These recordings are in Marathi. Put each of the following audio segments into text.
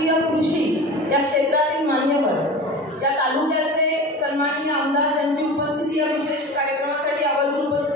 राष्ट्रीय कृषी या क्षेत्रातील मान्यवर या तालुक्याचे सन्माननीय आमदार त्यांची उपस्थिती या विशेष कार्यक्रमासाठी आवर्जून उपस्थित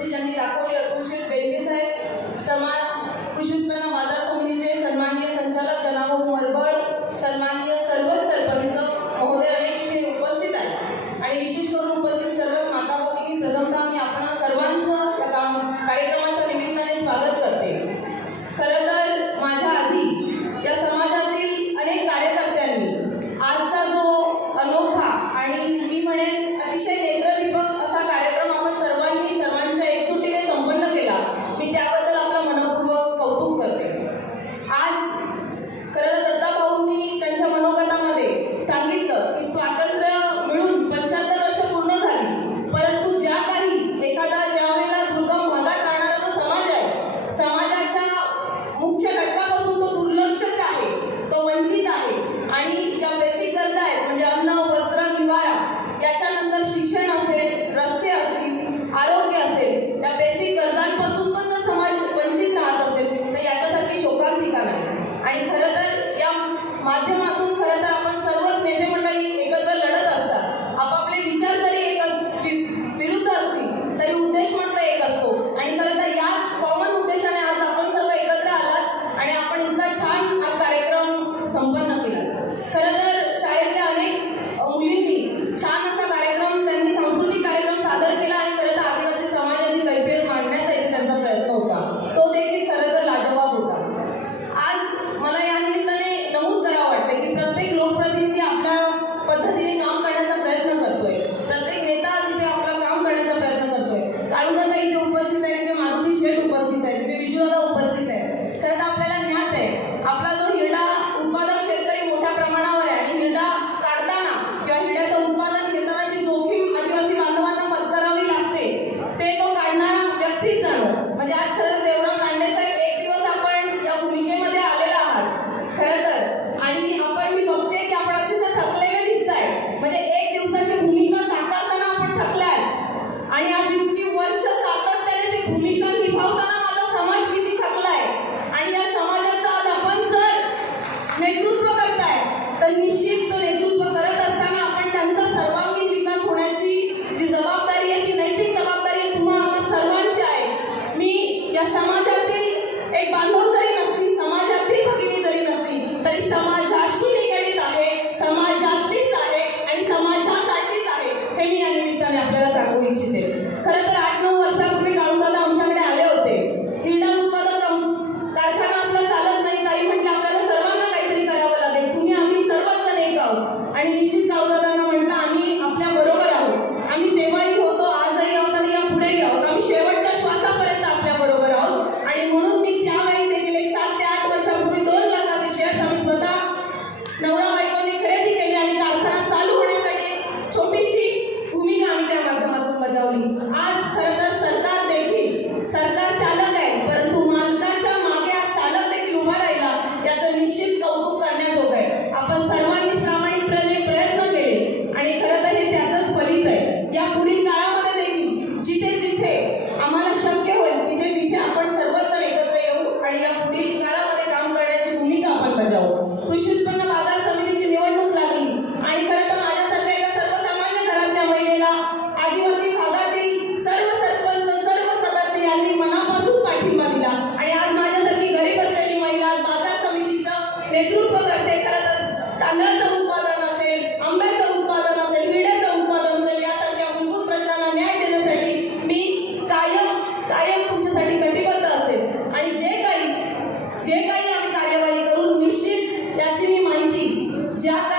ya